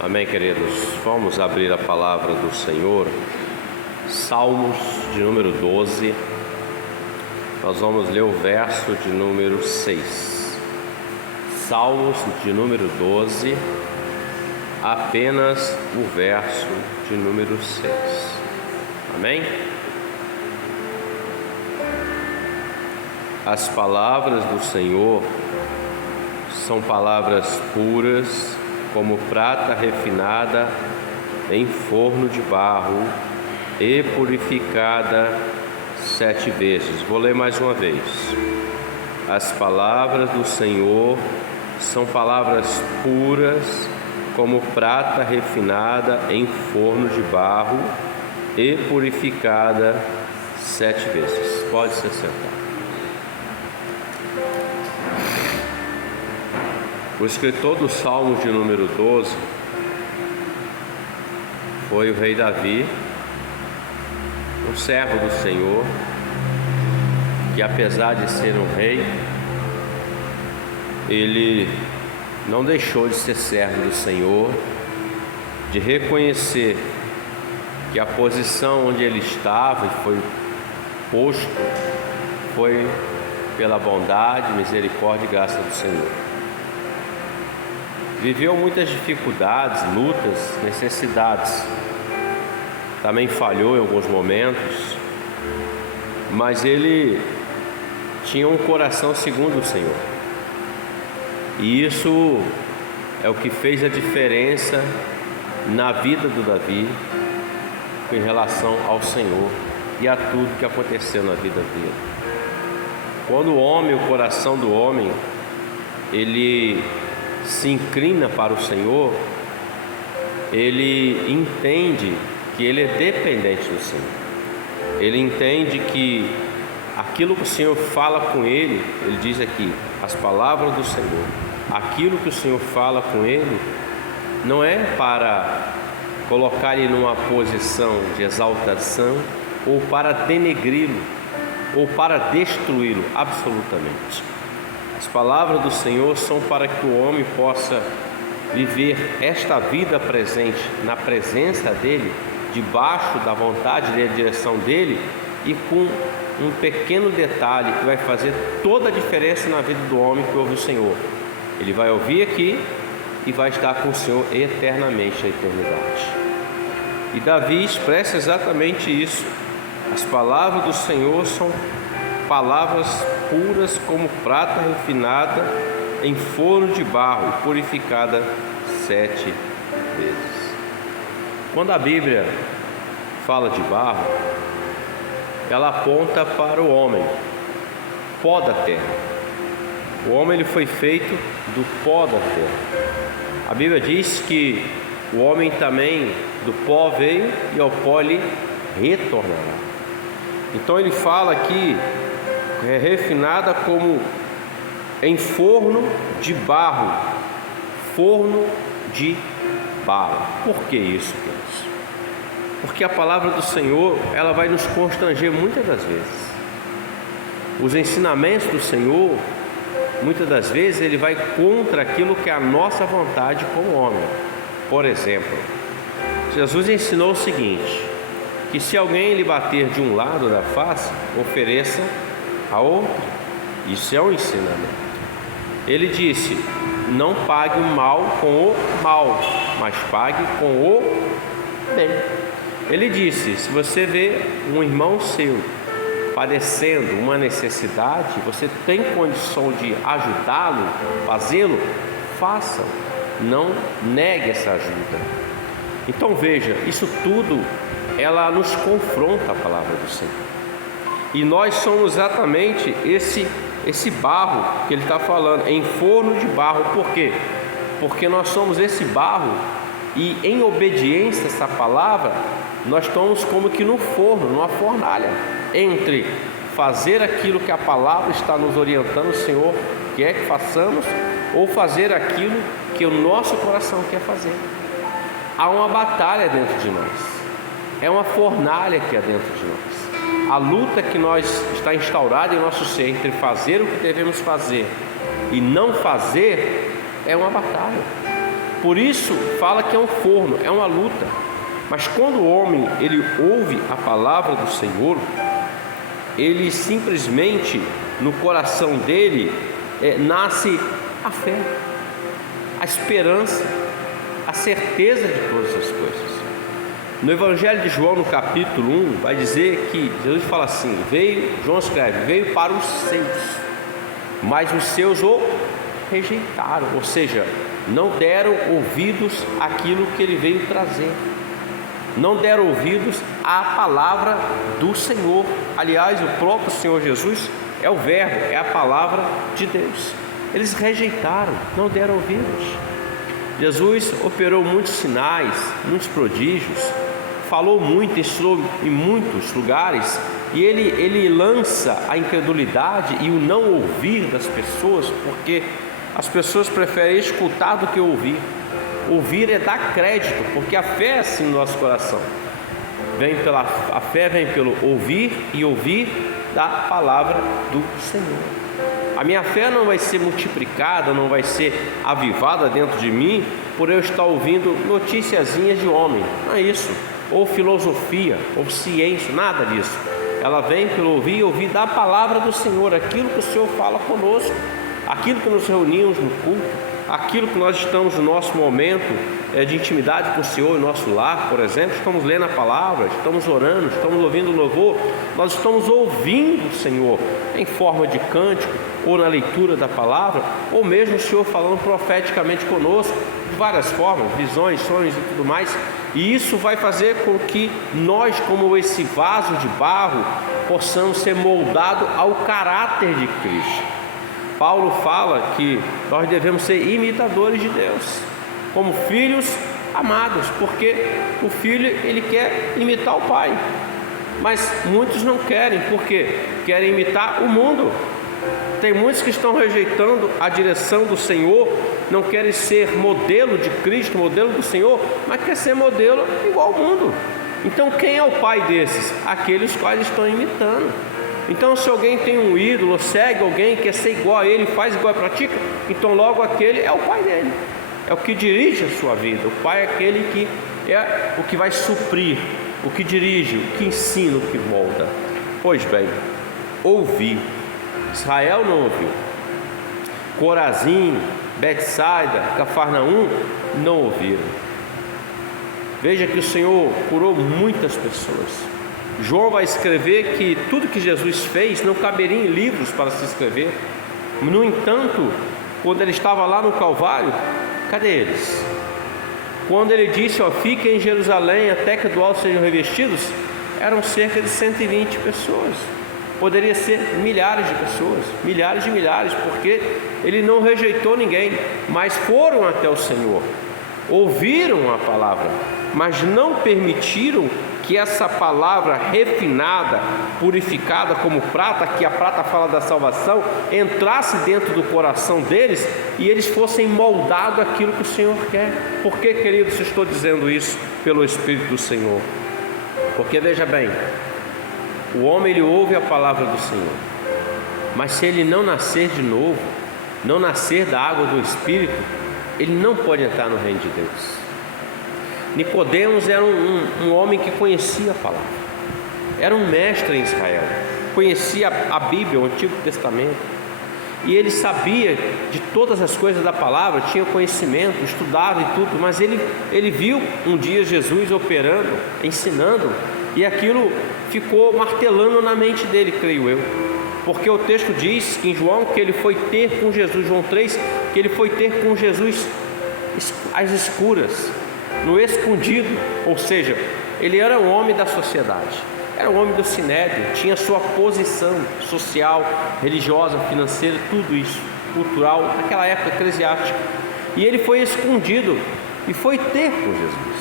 Amém, queridos? Vamos abrir a palavra do Senhor. Salmos de número 12. Nós vamos ler o verso de número 6. Salmos de número 12, apenas o verso de número 6. Amém? As palavras do Senhor são palavras puras, como prata refinada em forno de barro e purificada 7 vezes. Vou ler mais uma vez. As palavras do Senhor são palavras puras, como prata refinada em forno de barro e purificada 7 vezes. Pode se sentar. O escritor do Salmo de número 12 foi o rei Davi, um servo do Senhor, que apesar de ser um rei, ele não deixou de ser servo do Senhor, de reconhecer que a posição onde ele estava e foi posto foi pela bondade, misericórdia e graça do Senhor. Viveu muitas dificuldades, lutas, necessidades. Também falhou em alguns momentos, mas ele tinha um coração segundo o Senhor. E isso é o que fez a diferença na vida do Davi em relação ao Senhor e a tudo que aconteceu na vida dele. Quando o coração do homem, ele se inclina para o Senhor, ele entende que ele é dependente do Senhor. Ele entende que aquilo que o Senhor fala com ele diz aqui, as palavras do Senhor, aquilo que o Senhor fala com ele, não é para colocar ele numa posição de exaltação, ou para denegri-lo, ou para destruí-lo, absolutamente. As palavras do Senhor são para que o homem possa viver esta vida presente, na presença dEle, debaixo da vontade dEle, direção dEle, e com um pequeno detalhe que vai fazer toda a diferença na vida do homem que ouve o Senhor. Ele vai ouvir aqui e vai estar com o Senhor eternamente, na eternidade. E Davi expressa exatamente isso. As palavras do Senhor são palavras puras como prata refinada em forno de barro e purificada 7 vezes. Quando a Bíblia fala de barro, ela aponta para o homem, pó da terra. O homem ele foi feito do pó da terra. A Bíblia diz que o homem também do pó veio e ao pó ele retornará. Então ele fala aqui, é refinada como em forno de barro. Forno de barro. Por que isso, queridos? Porque a palavra do Senhor, ela vai nos constranger muitas das vezes. Os ensinamentos do Senhor, muitas das vezes, ele vai contra aquilo que é a nossa vontade como homem. Por exemplo, Jesus ensinou o seguinte, que se alguém lhe bater de um lado da face, ofereça a outro. Isso é um ensinamento. Ele disse, não pague o mal com o mal, mas pague com o bem. Ele disse, se você vê um irmão seu padecendo uma necessidade, você tem condição de ajudá-lo, fazê-lo, faça, não negue essa ajuda. Então veja, isso tudo ela nos confronta a palavra do Senhor. E nós somos exatamente esse barro que ele está falando, em forno de barro. Por quê? Porque nós somos esse barro e em obediência a essa palavra, nós estamos como que no forno, numa fornalha, entre fazer aquilo que a palavra está nos orientando, o Senhor quer que façamos, ou fazer aquilo que o nosso coração quer fazer. Há uma batalha dentro de nós. É uma fornalha que há dentro de nós. A luta que está instaurada em nosso ser entre fazer o que devemos fazer e não fazer é uma batalha. Por isso fala que é um forno, é uma luta. Mas quando o homem ele ouve a palavra do Senhor, ele simplesmente no coração dele nasce a fé, a esperança, a certeza de todas as coisas. No Evangelho de João, no capítulo 1, vai dizer que Jesus fala assim: João escreve, veio para os seus, mas os seus o rejeitaram, ou seja, não deram ouvidos àquilo que ele veio trazer, não deram ouvidos à palavra do Senhor. Aliás, o próprio Senhor Jesus é o verbo, é a palavra de Deus. Eles rejeitaram, não deram ouvidos. Jesus operou muitos sinais, muitos prodígios, falou muito, ensinou em muitos lugares, e ele lança a incredulidade e o não ouvir das pessoas, porque as pessoas preferem escutar do que ouvir. Ouvir é dar crédito, porque a fé é assim no nosso coração. A fé vem pelo ouvir, e ouvir da palavra do Senhor. A minha fé não vai ser multiplicada, não vai ser avivada dentro de mim por eu estar ouvindo noticiazinhas de homem. Não é isso. Ou filosofia, ou ciência, nada disso. Ela vem pelo ouvir e ouvir da palavra do Senhor, aquilo que o Senhor fala conosco, aquilo que nos reunimos no culto, aquilo que nós estamos no nosso momento de intimidade com o Senhor, em nosso lar, por exemplo, estamos lendo a palavra, estamos orando, estamos ouvindo o louvor, nós estamos ouvindo o Senhor em forma de cântico, ou na leitura da palavra, ou mesmo o Senhor falando profeticamente conosco, de várias formas, visões, sonhos e tudo mais. E isso vai fazer com que nós, como esse vaso de barro, possamos ser moldados ao caráter de Cristo. Paulo fala que nós devemos ser imitadores de Deus, como filhos amados, porque o filho ele quer imitar o pai, mas muitos não querem, porque querem imitar o mundo. Tem muitos que estão rejeitando a direção do Senhor, não querem ser modelo de Cristo, modelo do Senhor, mas quer ser modelo igual ao mundo. Então quem é o pai desses? Aqueles quais estão imitando. Então se alguém tem um ídolo, segue alguém, quer ser igual a ele, faz igual e pratica, então logo aquele é o pai dele, é o que dirige a sua vida. O pai é aquele que é o que vai suprir, o que dirige, o que ensina, o que molda. Pois bem, ouvir. Israel não ouviu. Corazim, Betsaida, Cafarnaum não ouviram. Veja que o Senhor curou muitas pessoas. João vai escrever que tudo que Jesus fez não caberia em livros para se escrever. No entanto, quando ele estava lá no Calvário, cadê eles? Quando ele disse, fiquem em Jerusalém até que do alto sejam revestidos, eram cerca de 120 pessoas. Poderia ser milhares de pessoas, milhares de milhares, porque ele não rejeitou ninguém, mas foram até o Senhor, ouviram a palavra, mas não permitiram que essa palavra refinada, purificada como prata, que a prata fala da salvação, entrasse dentro do coração deles e eles fossem moldados àquilo que o Senhor quer. Por que, queridos, estou dizendo isso? Pelo Espírito do Senhor. Porque veja bem, o homem ele ouve a palavra do Senhor, mas se ele não nascer de novo, não nascer da água do Espírito, ele não pode entrar no reino de Deus. Nicodemos era um homem que conhecia a palavra, era um mestre em Israel, conhecia a Bíblia, o Antigo Testamento, e ele sabia de todas as coisas da palavra, tinha conhecimento, estudava e tudo, mas ele viu um dia Jesus operando, ensinando, e aquilo ficou martelando na mente dele, creio eu, porque o texto diz que em João que ele foi ter com Jesus, João 3, que ele foi ter com Jesus às escuras, no escondido, ou seja, ele era um homem da sociedade, era um homem do sinédrio, tinha sua posição social, religiosa, financeira, tudo isso, cultural, naquela época eclesiástica, e ele foi escondido e foi ter com Jesus.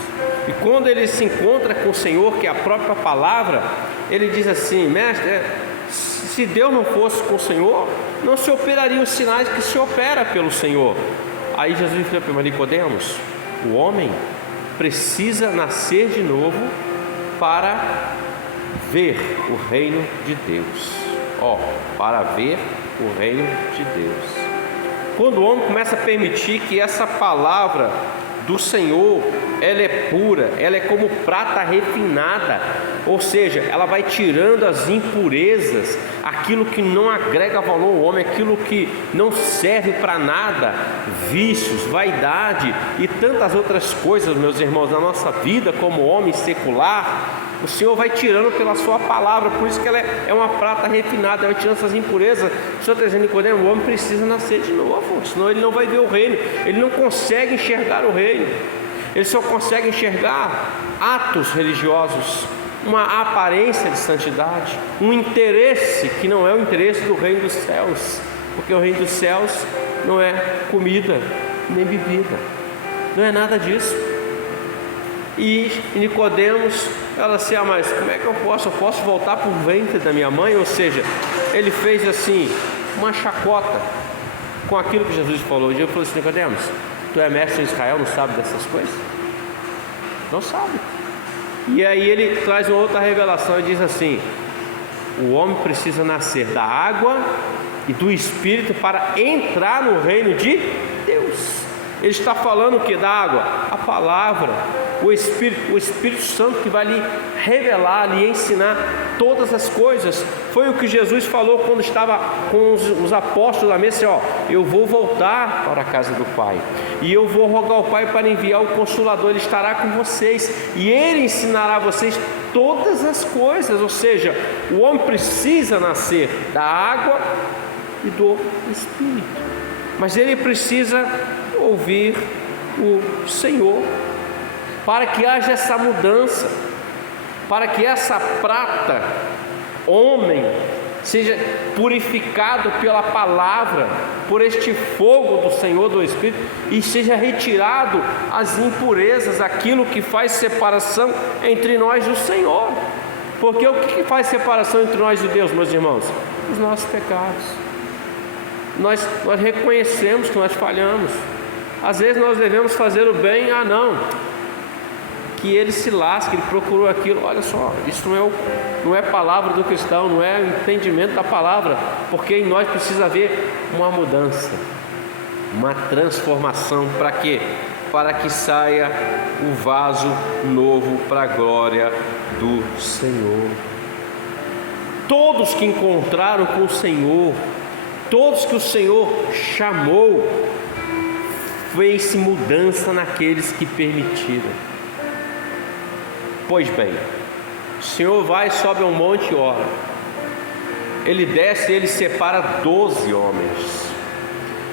E quando ele se encontra com o Senhor, que é a própria palavra, ele diz assim: mestre, se Deus não fosse com o Senhor, não se operariam os sinais que se opera pelo Senhor. Aí Jesus falou para Nicodemos: o homem precisa nascer de novo para ver o reino de Deus. Para ver o reino de Deus. Quando o homem começa a permitir que essa palavra do Senhor, ela é pura, ela é como prata refinada, ou seja, ela vai tirando as impurezas, aquilo que não agrega valor ao homem, aquilo que não serve para nada, vícios, vaidade e tantas outras coisas, meus irmãos, na nossa vida como homem secular. O Senhor vai tirando pela sua palavra, por isso que ela é uma prata refinada, ela vai tirando essas impurezas. O Senhor está dizendo, Nicodemo, o homem precisa nascer de novo, senão ele não vai ver o reino, ele não consegue enxergar o reino, ele só consegue enxergar atos religiosos, uma aparência de santidade, um interesse que não é o interesse do reino dos céus, porque o reino dos céus não é comida nem bebida, não é nada disso. E Nicodemos, ela assim, mas como é que eu posso voltar para o ventre da minha mãe? Ou seja, ele fez assim, uma chacota com aquilo que Jesus falou. E eu falei assim, Nicodemos, tu é mestre em Israel, não sabe dessas coisas? Não sabe. E aí ele traz uma outra revelação e diz assim, o homem precisa nascer da água e do Espírito para entrar no reino de Deus. Ele está falando o que da água? A palavra, o Espírito Santo que vai lhe revelar, lhe ensinar todas as coisas. Foi o que Jesus falou quando estava com os apóstolos na mesa, assim, eu vou voltar para a casa do Pai, e eu vou rogar ao Pai para enviar o Consolador, ele estará com vocês, e ele ensinará a vocês todas as coisas. Ou seja, o homem precisa nascer da água e do Espírito, mas ele precisa ouvir o Senhor, para que haja essa mudança, para que essa prata, homem, seja purificado pela palavra, por este fogo do Senhor, do Espírito, e seja retirado as impurezas, aquilo que faz separação entre nós e o Senhor. Porque o que faz separação entre nós e Deus, meus irmãos? Os nossos pecados. Nós reconhecemos que nós falhamos. Às vezes nós devemos fazer o bem, não, que ele se lasque, ele procurou aquilo. Olha só, isso não é palavra do cristão, não é o entendimento da palavra, porque em nós precisa haver uma mudança, uma transformação. Para quê? Para que saia o vaso novo para a glória do Senhor. Todos que encontraram com o Senhor, todos que o Senhor chamou, fez mudança naqueles que permitiram. Pois bem, o Senhor vai, sobe a um monte e ora. Ele desce e ele separa 12 homens.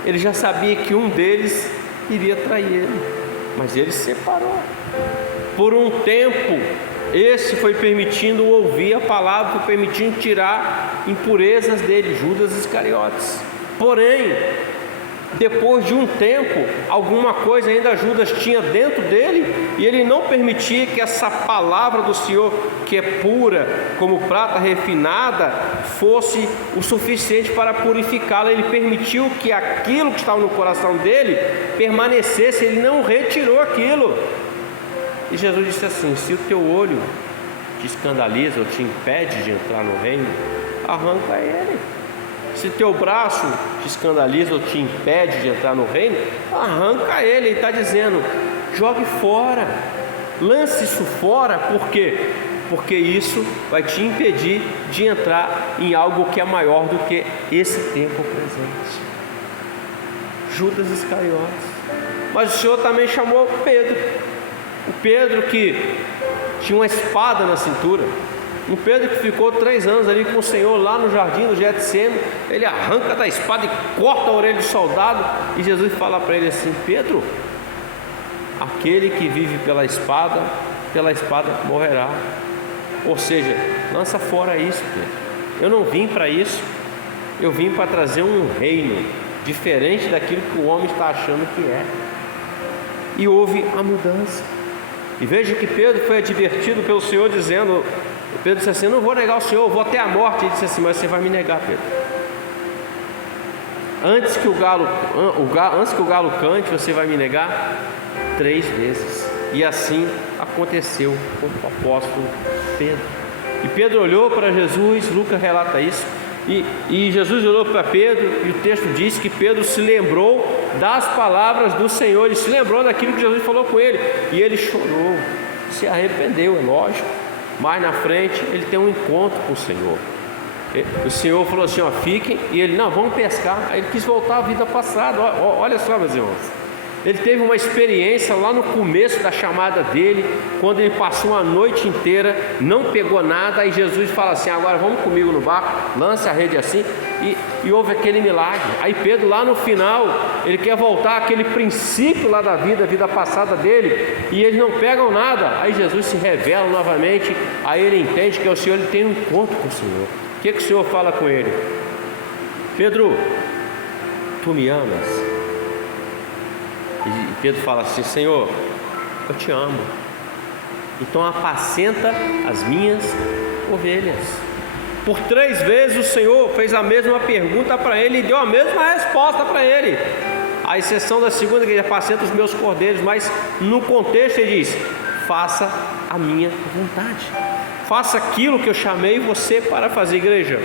Ele já sabia que um deles iria trair ele, mas ele separou. Por um tempo, esse foi permitindo ouvir a palavra, foi permitindo tirar impurezas dele, Judas Iscariotes. Porém, depois de um tempo, alguma coisa ainda Judas tinha dentro dele, e ele não permitia que essa palavra do Senhor, que é pura como prata refinada, fosse o suficiente para purificá-la. Ele permitiu que aquilo que estava no coração dele permanecesse, ele não retirou aquilo. E Jesus disse assim: se o teu olho te escandaliza ou te impede de entrar no reino, arranca ele. Se teu braço te escandaliza ou te impede de entrar no reino, arranca ele. Ele está dizendo: jogue fora, lance isso fora. Por quê? Porque isso vai te impedir de entrar em algo que é maior do que esse tempo presente. Judas Iscariotes. Mas o Senhor também chamou Pedro. O Pedro que tinha uma espada na cintura. Um Pedro que ficou 3 anos ali com o Senhor lá no jardim do Getsêmani. Ele arranca da espada e corta a orelha do soldado. E Jesus fala para ele assim: Pedro, aquele que vive pela espada morrerá. Ou seja, lança fora isso, Pedro. Eu não vim para isso. Eu vim para trazer um reino diferente daquilo que o homem está achando que é. E houve a mudança. E veja que Pedro foi advertido pelo Senhor, dizendo: Pedro disse assim: eu não vou negar o Senhor, eu vou até a morte. Ele disse assim: mas você vai me negar, Pedro. Antes que o galo cante, você vai me negar 3 vezes. E assim aconteceu com o apóstolo Pedro. E Pedro olhou para Jesus, Lucas relata isso. E Jesus olhou para Pedro, e o texto diz que Pedro se lembrou das palavras do Senhor. Ele se lembrou daquilo que Jesus falou com ele, e ele chorou, se arrependeu, é lógico. Mais na frente ele tem um encontro com o Senhor. O Senhor falou assim, fiquem, e ele, não, vamos pescar. Aí ele quis voltar à vida passada. Olha só, meus irmãos, ele teve uma experiência lá no começo da chamada dele, quando ele passou uma noite inteira, não pegou nada. Aí Jesus fala assim, agora vamos comigo no barco, lance a rede assim, e houve aquele milagre. Aí Pedro, lá no final, ele quer voltar àquele princípio lá da vida passada dele, e eles não pegam nada. Aí Jesus se revela novamente, aí ele entende que é o Senhor, ele tem um encontro com o Senhor. O que o Senhor fala com ele? Pedro, tu me amas? E Pedro fala assim, Senhor, eu te amo, então apacenta as minhas ovelhas. Por 3 vezes o Senhor fez a mesma pergunta para ele e deu a mesma resposta para ele, à exceção da segunda, que ele apacenta os meus cordeiros, mas no contexto ele diz, faça a minha vontade, faça aquilo que eu chamei você para fazer. Igreja,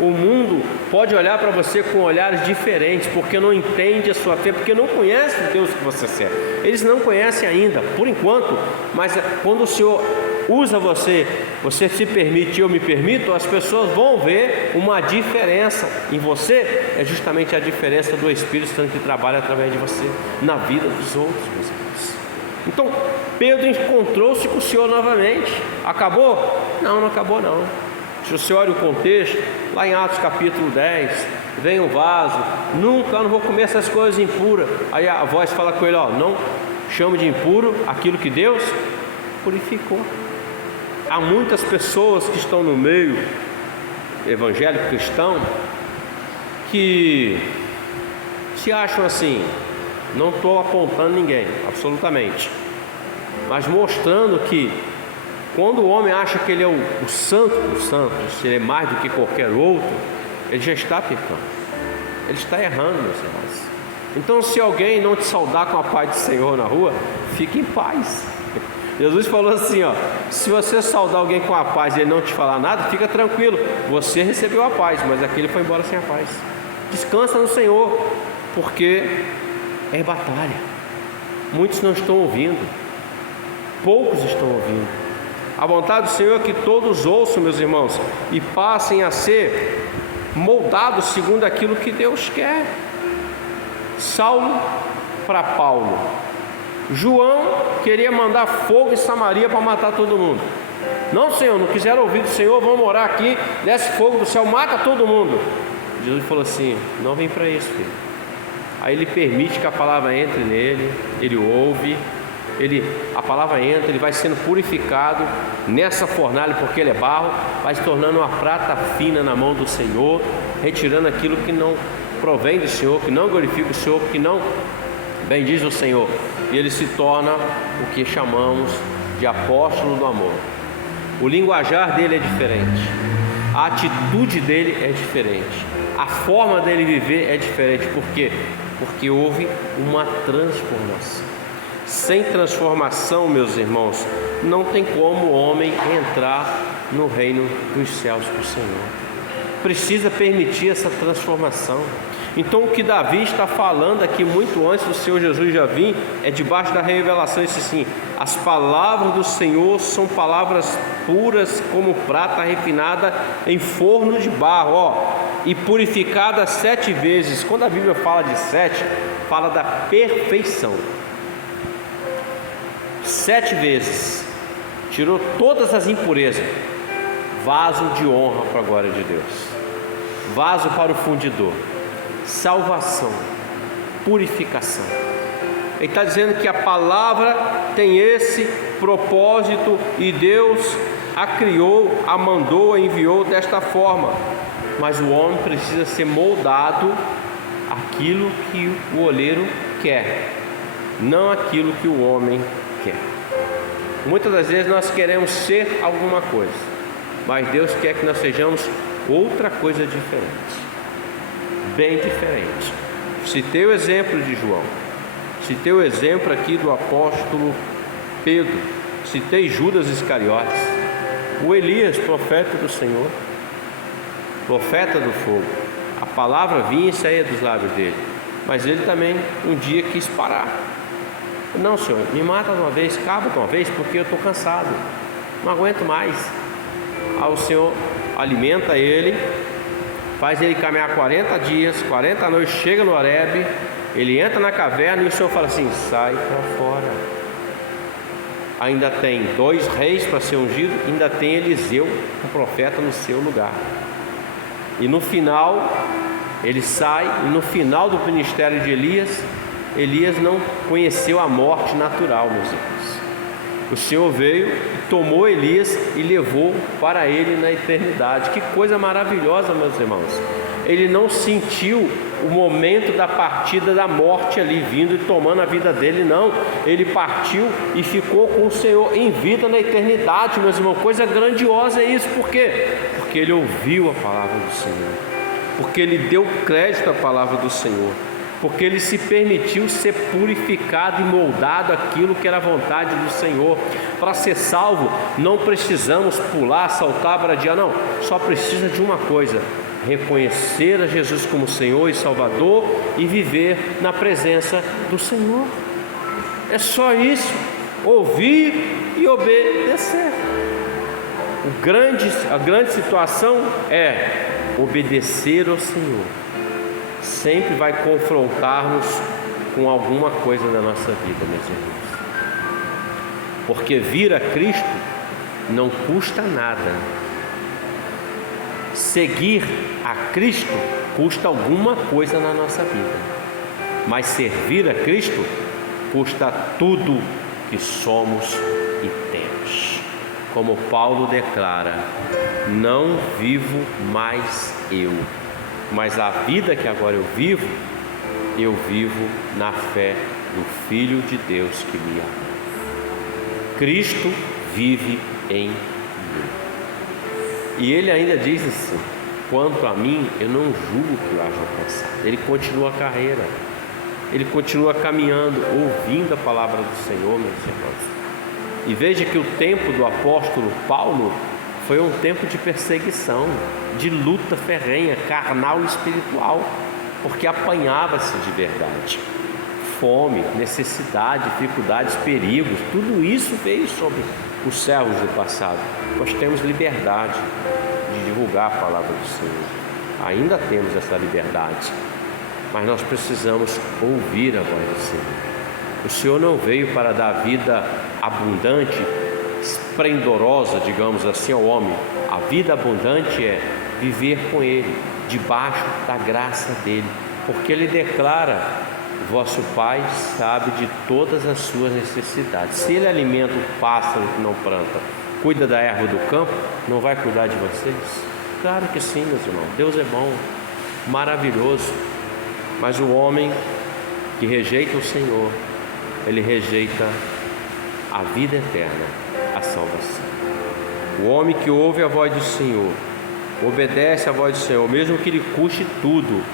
o mundo pode olhar para você com olhares diferentes, porque não entende a sua fé, porque não conhece o Deus que você serve. Eles não conhecem ainda, por enquanto, mas quando o Senhor usa você se permite, eu me permito, as pessoas vão ver uma diferença em você. É justamente a diferença do Espírito Santo que trabalha através de você na vida dos outros, meus irmãos. Então, Pedro encontrou-se com o Senhor novamente. Acabou? Não acabou não. Se você olha o contexto, lá em Atos capítulo 10, vem um vaso, eu não vou comer essas coisas impuras. Aí a voz fala com ele, não chame de impuro aquilo que Deus purificou. Há muitas pessoas que estão no meio evangélico cristão que se acham assim, não estou apontando ninguém, absolutamente, mas mostrando que quando o homem acha que ele é o santo dos santos, se ele é mais do que qualquer outro, ele já está pecando, ele está errando, meus irmãos. Então, se alguém não te saudar com a paz do Senhor na rua, fique em paz. Jesus falou assim, se você saudar alguém com a paz e ele não te falar nada, fica tranquilo, você recebeu a paz, mas aquele foi embora sem a paz. Descansa no Senhor, porque é batalha. Muitos não estão ouvindo, poucos estão ouvindo. A vontade do Senhor é que todos ouçam, meus irmãos, e passem a ser moldados segundo aquilo que Deus quer. Saulo para Paulo. João queria mandar fogo em Samaria para matar todo mundo. Não, Senhor, não quiseram ouvir do Senhor, vamos morar aqui, desce fogo do céu, mata todo mundo. Jesus falou assim, não vem para isso, filho. Aí ele permite que a palavra entre nele, ele ouve, a palavra entra, ele vai sendo purificado nessa fornalha, porque ele é barro, vai se tornando uma prata fina na mão do Senhor, retirando aquilo que não provém do Senhor, que não glorifica o Senhor, que não bendiz o Senhor, e ele se torna o que chamamos de apóstolo do amor. O linguajar dele é diferente, a atitude dele é diferente, a forma dele viver é diferente. Por quê? Porque houve uma transformação. Sem transformação, meus irmãos, não tem como o homem entrar no reino dos céus com o Senhor. Precisa permitir essa transformação. Então o que Davi está falando aqui, muito antes do Senhor Jesus já vir, é debaixo da revelação, isso assim, as palavras do Senhor são palavras puras como prata refinada em forno de barro, e purificada 7 vezes. Quando a Bíblia fala de 7, fala da perfeição. 7 vezes, tirou todas as impurezas, vaso de honra para a glória de Deus, vaso para o fundidor, salvação, purificação. Ele está dizendo que a palavra tem esse propósito e Deus a criou, a mandou, a enviou desta forma, mas o homem precisa ser moldado aquilo que o oleiro quer, não aquilo que o homem quer. Muitas das vezes nós queremos ser alguma coisa, mas Deus quer que nós sejamos outra coisa diferente, bem diferente. Citei o exemplo de João, citei o exemplo aqui do apóstolo Pedro, citei Judas Iscariotes, o Elias, profeta do Senhor, profeta do fogo. A palavra vinha e saía dos lábios dele, Mas ele também um dia quis parar. Não, Senhor, me mata de uma vez, acaba de uma vez, porque eu estou cansado, não aguento mais. Aí o Senhor alimenta ele, faz ele caminhar 40 dias, 40 noites, chega no Horebe, ele entra na caverna e o Senhor fala assim: sai para fora. Ainda tem 2 reis para ser ungido, ainda tem Eliseu, um profeta, no seu lugar. E no final, ele sai, e no final do ministério de Elias, Elias não conheceu a morte natural, meus irmãos. O Senhor veio e tomou Elias e levou para ele na eternidade. Que coisa maravilhosa, meus irmãos. Ele não sentiu o momento da partida da morte ali, vindo e tomando a vida dele, não. Ele partiu e ficou com o Senhor em vida na eternidade, meus irmãos. Coisa grandiosa é isso. Por quê? Porque ele ouviu a palavra do Senhor, porque ele deu crédito à palavra do Senhor, porque ele se permitiu ser purificado e moldado aquilo que era a vontade do Senhor. Para ser salvo, não precisamos pular, saltar, bradear, não. Só precisa de uma coisa: reconhecer a Jesus como Senhor e Salvador e viver na presença do Senhor. É só isso, ouvir e obedecer. A grande situação é obedecer ao Senhor. Sempre vai confrontar-nos com alguma coisa na nossa vida, meus irmãos. Porque vir a Cristo não custa nada. Seguir a Cristo custa alguma coisa na nossa vida. Mas servir a Cristo custa tudo que somos e temos. Como Paulo declara: não vivo mais eu, mas a vida que agora eu vivo na fé do Filho de Deus que me amou. Cristo vive em mim. E ele ainda diz assim: quanto a mim, eu não julgo que eu haja alcançado. Ele continua a carreira, ele continua caminhando, ouvindo a palavra do Senhor, meus irmãos. E veja que o tempo do apóstolo Paulo foi um tempo de perseguição, de luta ferrenha, carnal e espiritual, porque apanhava-se de verdade. Fome, necessidade, dificuldades, perigos, tudo isso veio sobre os servos do passado. Nós temos liberdade de divulgar a palavra do Senhor. Ainda temos essa liberdade, mas nós precisamos ouvir a voz do Senhor. O Senhor não veio para dar vida abundante, esplendorosa, digamos assim, ao homem. A vida abundante é viver com Ele, debaixo da graça dEle, porque Ele declara: vosso Pai sabe de todas as suas necessidades. Se Ele alimenta o pássaro que não planta, cuida da erva do campo, não vai cuidar de vocês? Claro que sim, meus irmãos. Deus é bom, maravilhoso. Mas o homem que rejeita o Senhor, ele rejeita a vida eterna, a salvação. O homem que ouve a voz do Senhor, obedece à voz do Senhor, mesmo que lhe custe tudo,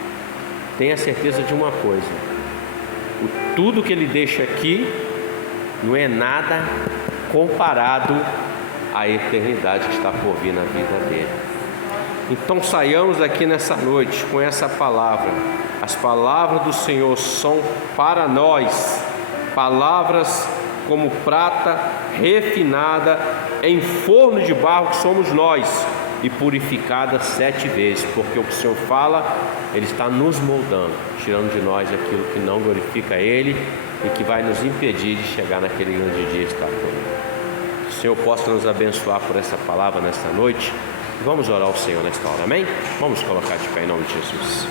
tenha certeza de uma coisa: tudo que ele deixa aqui não é nada comparado à eternidade que está por vir na vida dele. Então saiamos daqui nessa noite com essa palavra. As palavras do Senhor são para nós palavras como prata refinada em forno de barro, que somos nós, e purificada 7 vezes, porque o que o Senhor fala, Ele está nos moldando, tirando de nós aquilo que não glorifica Ele e que vai nos impedir de chegar naquele grande dia e estar com Ele. Que o Senhor possa nos abençoar por essa palavra nesta noite. Vamos orar ao Senhor nesta hora, amém? Vamos colocar de pé em nome de Jesus.